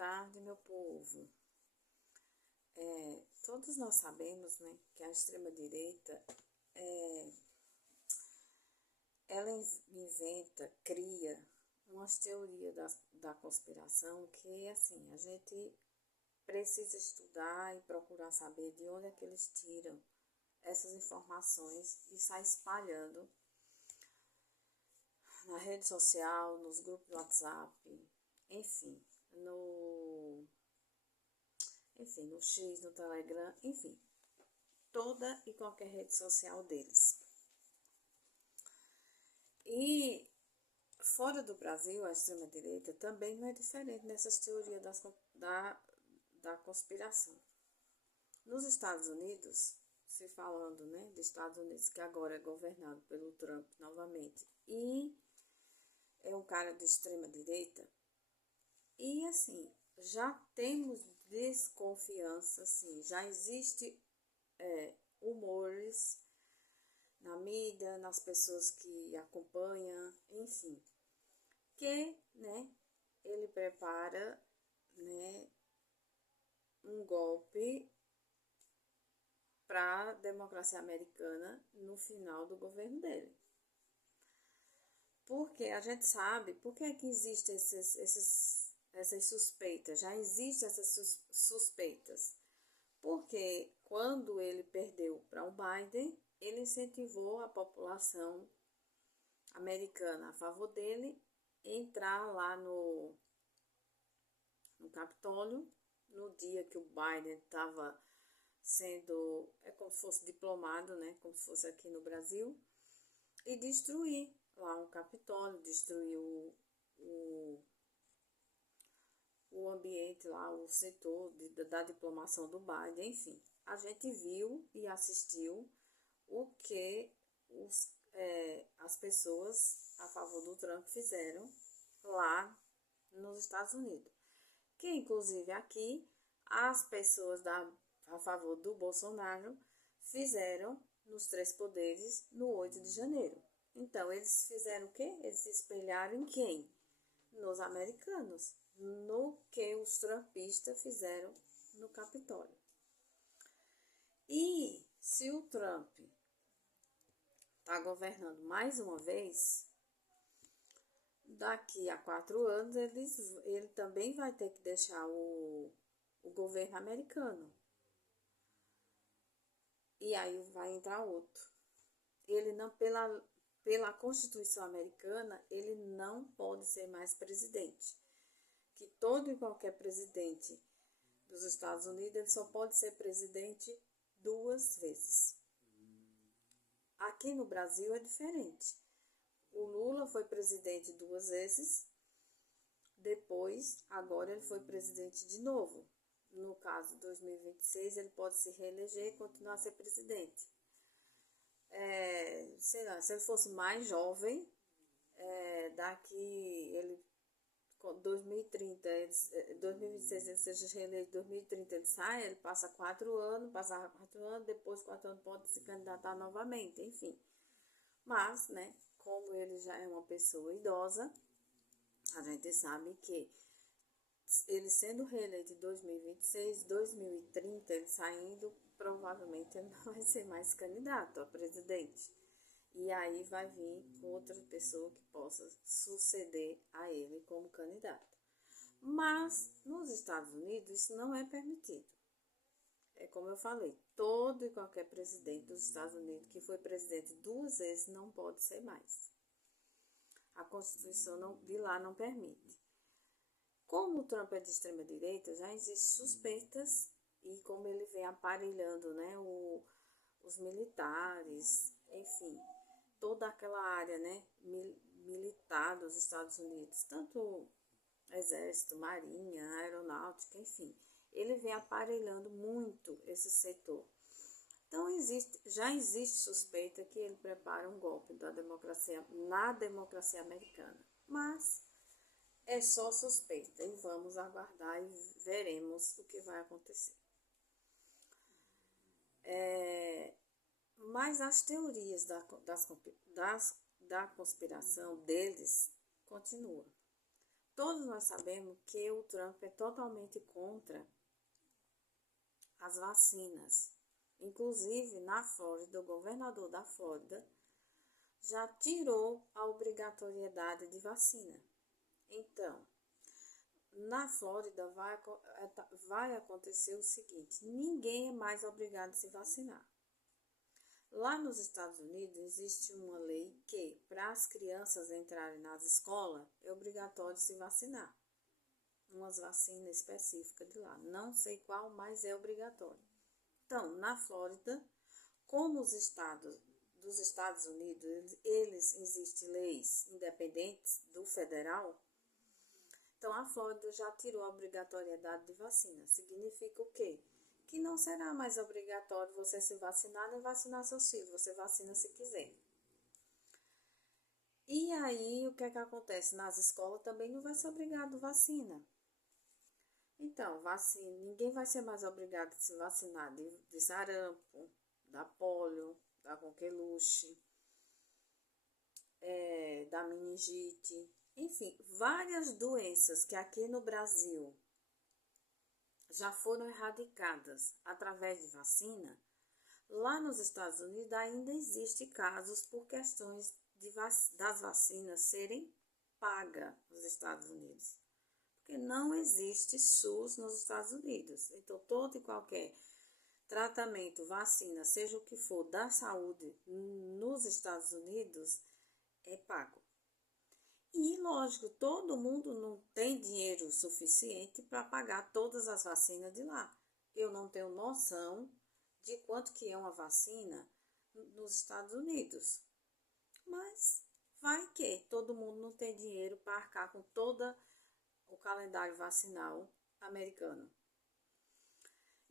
tarde, meu povo. Todos nós sabemos, né, que a extrema-direita, ela inventa, cria umas teorias da conspiração que, assim, a gente precisa estudar e procurar saber de onde é que eles tiram essas informações e sai espalhando na rede social, nos grupos do WhatsApp, enfim, no X, no Telegram, enfim, toda e qualquer rede social deles. E fora do Brasil, a extrema-direita também não é diferente nessas teorias da conspiração. Nos Estados Unidos, se falando, né, dos Estados Unidos, que agora é governado pelo Trump novamente, e é um cara de extrema-direita, e assim, já temos desconfiança, assim, já existe rumores na mídia, nas pessoas que acompanham, enfim, que, né, ele prepara, né, um golpe para a democracia americana no final do governo dele. Porque a gente sabe, por que é que existem essas suspeitas? Já existem essas suspeitas. Porque quando ele perdeu para o Biden, ele incentivou a população americana a favor dele entrar lá no Capitólio, no dia que o Biden estava sendo, como se fosse diplomado, né, como se fosse aqui no Brasil, e destruir lá o Capitólio, destruir o ambiente lá, o setor da diplomação do Biden, enfim. A gente viu e assistiu o que as pessoas a favor do Trump fizeram lá nos Estados Unidos. Que inclusive aqui as pessoas a favor do Bolsonaro fizeram nos três poderes no 8 de janeiro. Então, eles fizeram o quê? Eles se espelharam em quem? Nos americanos, no que os trumpistas fizeram no Capitólio. E se o Trump está governando mais uma vez, daqui a 4 anos ele também vai ter que deixar o governo americano. E aí vai entrar outro. Ele não, pela Constituição americana, ele não pode ser mais presidente. Que todo e qualquer presidente dos Estados Unidos, ele só pode ser presidente 2 vezes. Aqui no Brasil é diferente. O Lula foi presidente 2 vezes, depois, agora ele foi presidente de novo. No caso, 2026, ele pode se reeleger e continuar a ser presidente. Sei lá, se ele fosse mais jovem, daqui ele 2030, 2026 ele seja reeleito, 2030 ele sai, ele passa 4 anos, depois 4 anos pode se candidatar novamente, enfim. Mas, né, como ele já é uma pessoa idosa, a gente sabe que ele sendo reeleito em 2026, 2030, ele saindo, provavelmente ele não vai ser mais candidato a presidente. E aí vai vir outra pessoa que possa suceder a ele como candidato. Mas nos Estados Unidos isso não é permitido. É como eu falei, todo e qualquer presidente dos Estados Unidos que foi presidente 2 vezes não pode ser mais. A Constituição de lá não permite. Como o Trump é de extrema direita, já existem suspeitas e como ele vem aparelhando, né, os militares, enfim, toda aquela área, né, militar dos Estados Unidos, tanto exército, marinha, aeronáutica, enfim, ele vem aparelhando muito esse setor. Então já existe suspeita que ele prepara um golpe na democracia americana, mas é só suspeita e vamos aguardar e veremos o que vai acontecer. Mas as teorias da conspiração deles continuam. todos nós sabemos que o Trump é totalmente contra as vacinas. Inclusive, na Flórida, o governador da Flórida já tirou a obrigatoriedade de vacina. Então, na Flórida vai acontecer o seguinte: ninguém é mais obrigado a se vacinar. Lá nos Estados Unidos existe uma lei que, para as crianças entrarem nas escolas, é obrigatório se vacinar. Umas vacinas específicas de lá. Não sei qual, mas é obrigatório. Então, na Flórida, como os estados dos Estados Unidos, eles existem leis independentes do federal, então a Flórida já tirou a obrigatoriedade de vacina. Significa o quê? Que não será mais obrigatório você se vacinar nem vacinar seus filhos. Você vacina se quiser. E aí, o que é que acontece? Nas escolas também não vai ser obrigado vacina. Então, vacina, ninguém vai ser mais obrigado a se vacinar de sarampo, da polio, da coqueluche, da meningite, enfim, várias doenças que aqui no Brasil já foram erradicadas através de vacina. Lá nos Estados Unidos ainda existem casos por questões das vacinas serem pagas nos Estados Unidos. Porque não existe SUS nos Estados Unidos. Então, todo e qualquer tratamento, vacina, seja o que for, da saúde nos Estados Unidos, é pago. E, lógico, todo mundo não tem dinheiro suficiente para pagar todas as vacinas de lá. Eu não tenho noção de quanto que é uma vacina nos Estados Unidos. Mas vai que todo mundo não tem dinheiro para arcar com todo o calendário vacinal americano.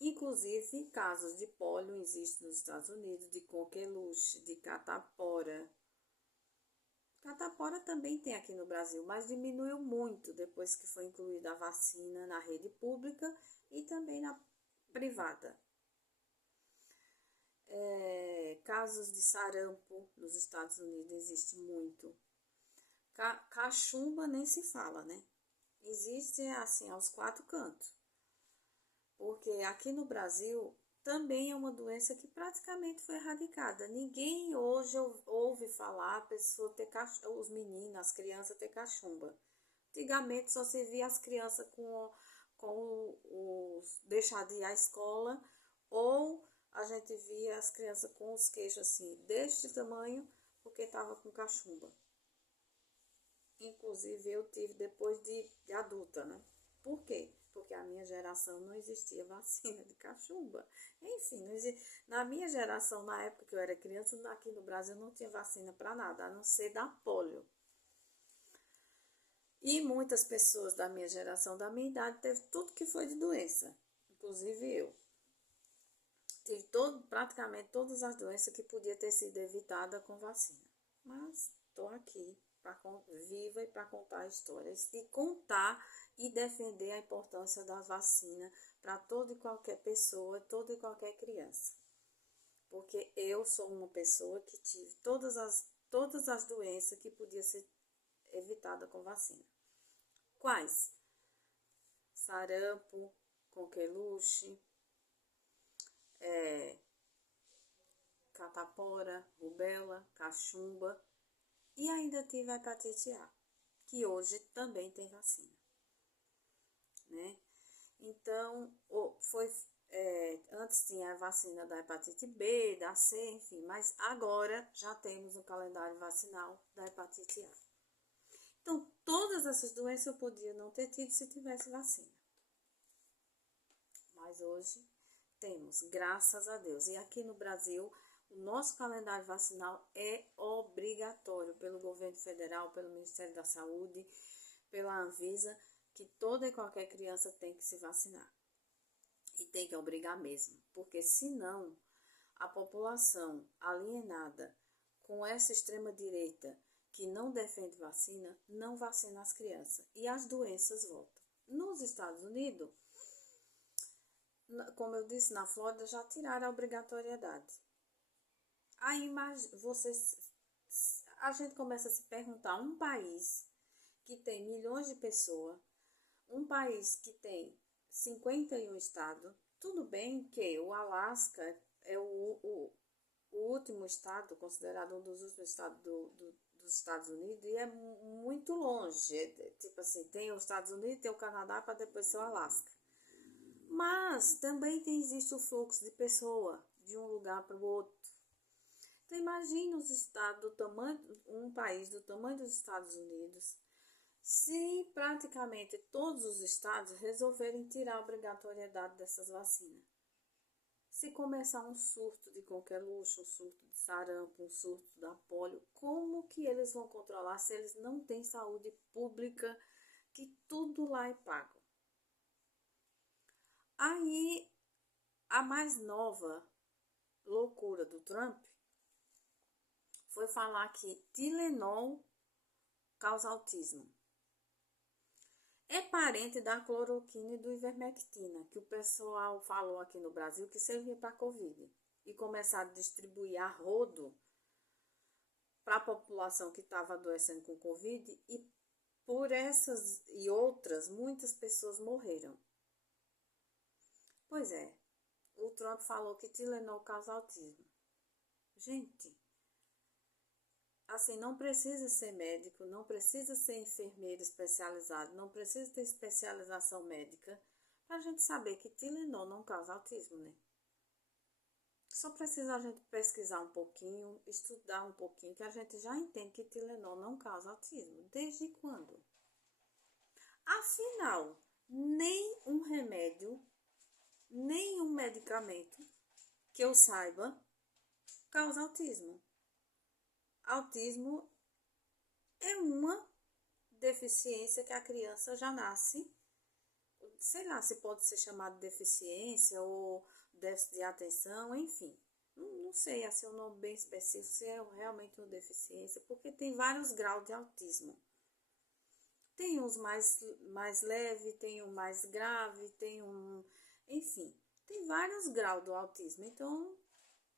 Inclusive, casos de pólio existem nos Estados Unidos, de coqueluche, de catapora. Catapora também tem aqui no Brasil, mas diminuiu muito depois que foi incluída a vacina na rede pública e também na privada. Casos de sarampo nos Estados Unidos existe muito. Cachumba nem se fala, né? Existe assim aos 4 cantos. Porque aqui no Brasil também é uma doença que praticamente foi erradicada. Ninguém hoje ouve falar a pessoa ter os meninos, as crianças ter cachumba. Antigamente só se via as crianças com deixar de ir à escola, ou a gente via as crianças com os queixos assim, deste tamanho, porque estava com cachumba. Inclusive eu tive depois de adulta, né? Por quê? Porque a minha geração não existia vacina de cachumba. Enfim, na minha geração, na época que eu era criança, aqui no Brasil não tinha vacina para nada, a não ser da polio. E muitas pessoas da minha geração, da minha idade, teve tudo que foi de doença, inclusive eu. Tive praticamente todas as doenças que podia ter sido evitada com vacina. Mas estou aqui viva e para contar histórias e contar e defender a importância das vacinas para toda e qualquer pessoa, toda e qualquer criança. Porque eu sou uma pessoa que tive todas as doenças que podia ser evitada com vacina. Quais? Sarampo, coqueluche, catapora, rubéola, cachumba. E ainda tive a hepatite A, que hoje também tem vacina, né? Então, antes tinha a vacina da hepatite B, da C, enfim, mas agora já temos o calendário vacinal da hepatite A. Então, todas essas doenças eu podia não ter tido se tivesse vacina. Mas hoje temos, graças a Deus. E aqui no Brasil, o nosso calendário vacinal é obrigatório pelo governo federal, pelo Ministério da Saúde, pela Anvisa, que toda e qualquer criança tem que se vacinar. E tem que obrigar mesmo, porque senão a população alienada com essa extrema-direita que não defende vacina, não vacina as crianças e as doenças voltam. Nos Estados Unidos, como eu disse, na Flórida já tiraram a obrigatoriedade. Aí a gente começa a se perguntar, um país que tem milhões de pessoas, um país que tem 51 estados. Tudo bem que o Alasca é o último estado, considerado um dos últimos estados dos Estados Unidos, e é muito longe. Tipo assim, tem os Estados Unidos, tem o Canadá, para depois ser o Alasca. Mas também existe o fluxo de pessoa de um lugar para o outro. Então imagine os estados do tamanho, um país do tamanho dos Estados Unidos, se praticamente todos os estados resolverem tirar a obrigatoriedade dessas vacinas. Se começar um surto de qualquer luxo, um surto de sarampo, um surto da polio, como que eles vão controlar se eles não têm saúde pública, que tudo lá é pago? Aí, a mais nova loucura do Trump foi falar que Tylenol causa autismo. É parente da cloroquina e do ivermectina, que o pessoal falou aqui no Brasil que servia para Covid. E começaram a distribuir a rodo para a população que estava adoecendo com Covid. E por essas e outras, muitas pessoas morreram. Pois é, o Trump falou que Tylenol causa autismo. Gente, assim, não precisa ser médico, não precisa ser enfermeiro especializado, não precisa ter especialização médica para a gente saber que Tylenol não causa autismo, né? Só precisa a gente pesquisar um pouquinho, estudar um pouquinho, que a gente já entende que Tylenol não causa autismo. Desde quando? Afinal, nem um remédio, nem um medicamento que eu saiba causa autismo. Autismo é uma deficiência que a criança já nasce, sei lá se pode ser chamado de deficiência ou déficit de atenção, enfim. Não sei assim, o nome bem específico, se é realmente uma deficiência, porque tem vários graus de autismo. Tem uns mais leve, tem um mais grave, tem um... Enfim, tem vários graus do autismo. Então,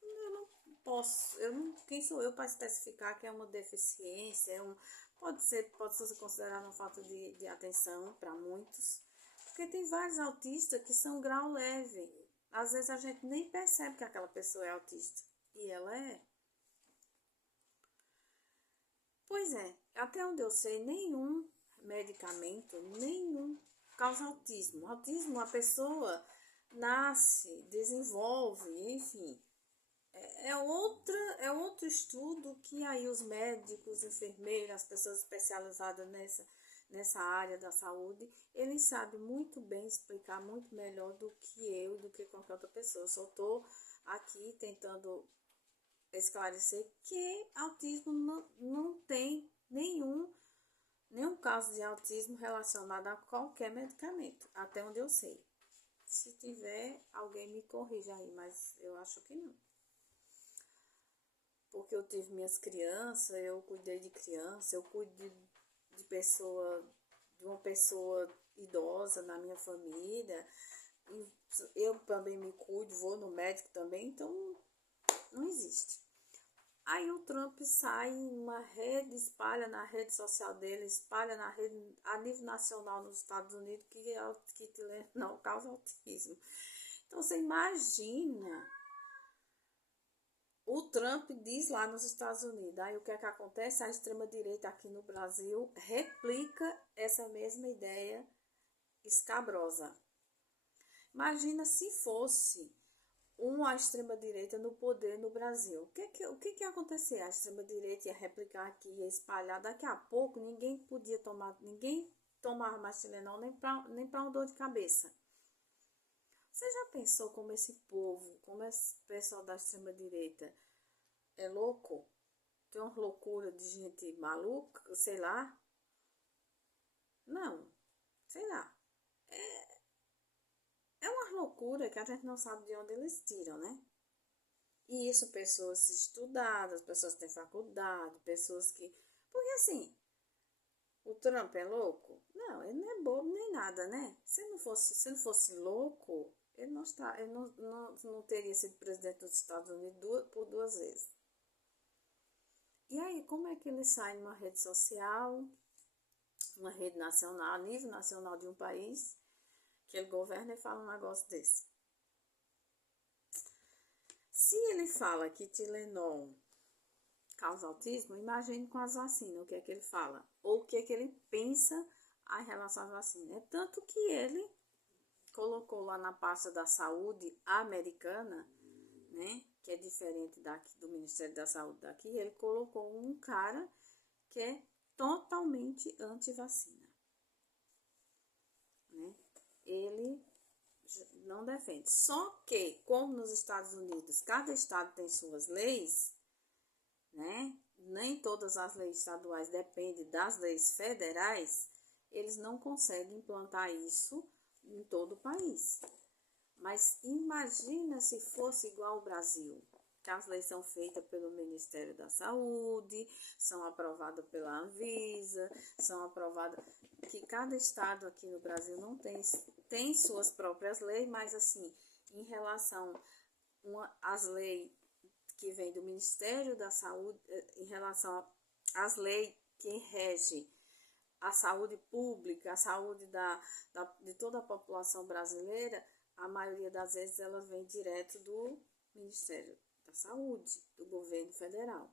eu não posso... quem sou eu para especificar que é uma deficiência? Pode ser considerado uma falta de atenção para muitos. Porque tem vários autistas que são grau leve. Às vezes a gente nem percebe que aquela pessoa é autista. E ela é. Pois é, até onde eu sei, nenhum medicamento, nenhum causa autismo. Autismo, a pessoa nasce, desenvolve, enfim. É outro estudo que aí os médicos, enfermeiros, as pessoas especializadas nessa área da saúde, eles sabem muito bem explicar muito melhor do que eu, do que qualquer outra pessoa. Eu só estou aqui tentando esclarecer que autismo não tem nenhum caso de autismo relacionado a qualquer medicamento, até onde eu sei. Se tiver, alguém me corrija aí, mas eu acho que não. Porque eu tive minhas crianças, eu cuidei de criança, eu cuido de uma pessoa idosa na minha família, e eu também me cuido, vou no médico também, então não existe. Aí o Trump sai em uma rede, espalha na rede social dele, espalha na rede a nível nacional nos Estados Unidos que não causa autismo. Então você imagina, o Trump diz lá nos Estados Unidos, aí o que é que acontece? A extrema-direita aqui no Brasil replica essa mesma ideia escabrosa. Imagina se fosse uma extrema-direita no poder no Brasil. O que ia acontecer? A extrema-direita ia replicar aqui, ia espalhar. Daqui a pouco ninguém tomava mais Tylenol nem para uma dor de cabeça. Você já pensou como esse povo, como esse pessoal da extrema-direita é louco? Tem uma loucura de gente maluca, sei lá. Não, sei lá. É uma loucura que a gente não sabe de onde eles tiram, né? E isso, pessoas estudadas, pessoas que têm faculdade, pessoas que... Porque assim, o Trump é louco? Não, ele não é bobo nem nada, né? Se não fosse louco, ele não teria sido presidente dos Estados Unidos por 2 vezes. E aí, como é que ele sai numa rede social uma rede nacional, a nível nacional de um país, que ele governa e fala um negócio desse. Se ele fala que Tilenol causa autismo, imagine com as vacinas, o que é que ele fala, ou o que é que ele pensa em relação às vacinas. É tanto que ele colocou lá na pasta da saúde americana, né, que é diferente daqui, do Ministério da Saúde daqui, ele colocou um cara que é totalmente anti-vacina, né? Ele não defende. Só que, como nos Estados Unidos, cada estado tem suas leis, né? Nem todas as leis estaduais dependem das leis federais, eles não conseguem implantar isso em todo o país. Mas imagina se fosse igual ao Brasil, que as leis são feitas pelo Ministério da Saúde, são aprovadas pela Anvisa, são aprovadas, que cada estado aqui no Brasil não tem suas próprias leis, mas assim, em relação às leis que vêm do Ministério da Saúde, em relação às leis que regem a saúde pública, a saúde de toda a população brasileira, a maioria das vezes elas vêm direto do Ministério da Saúde, do governo federal.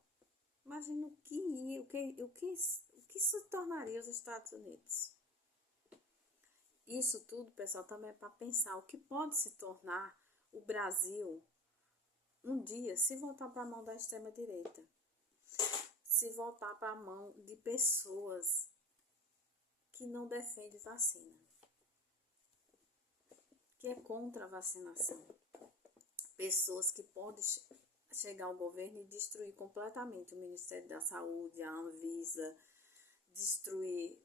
Imagina o que se tornaria os Estados Unidos. Isso tudo, pessoal, também é para pensar o que pode se tornar o Brasil um dia se voltar para a mão da extrema-direita, se voltar para a mão de pessoas que não defendem vacina, que é contra a vacinação. Pessoas que podem chegar ao governo e destruir completamente o Ministério da Saúde, a Anvisa, destruir,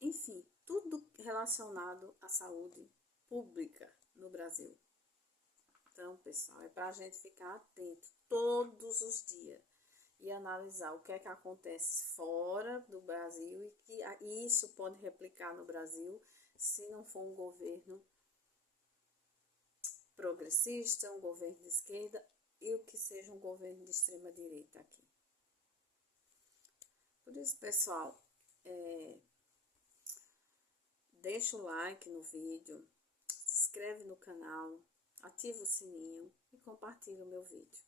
enfim, tudo relacionado à saúde pública no Brasil. Então, pessoal, é para a gente ficar atento todos os dias e analisar o que é que acontece fora do Brasil e que isso pode replicar no Brasil se não for um governo progressista, um governo de esquerda e o que seja um governo de extrema direita aqui. Por isso, pessoal, deixa o like no vídeo, se inscreve no canal, ativa o sininho e compartilha o meu vídeo.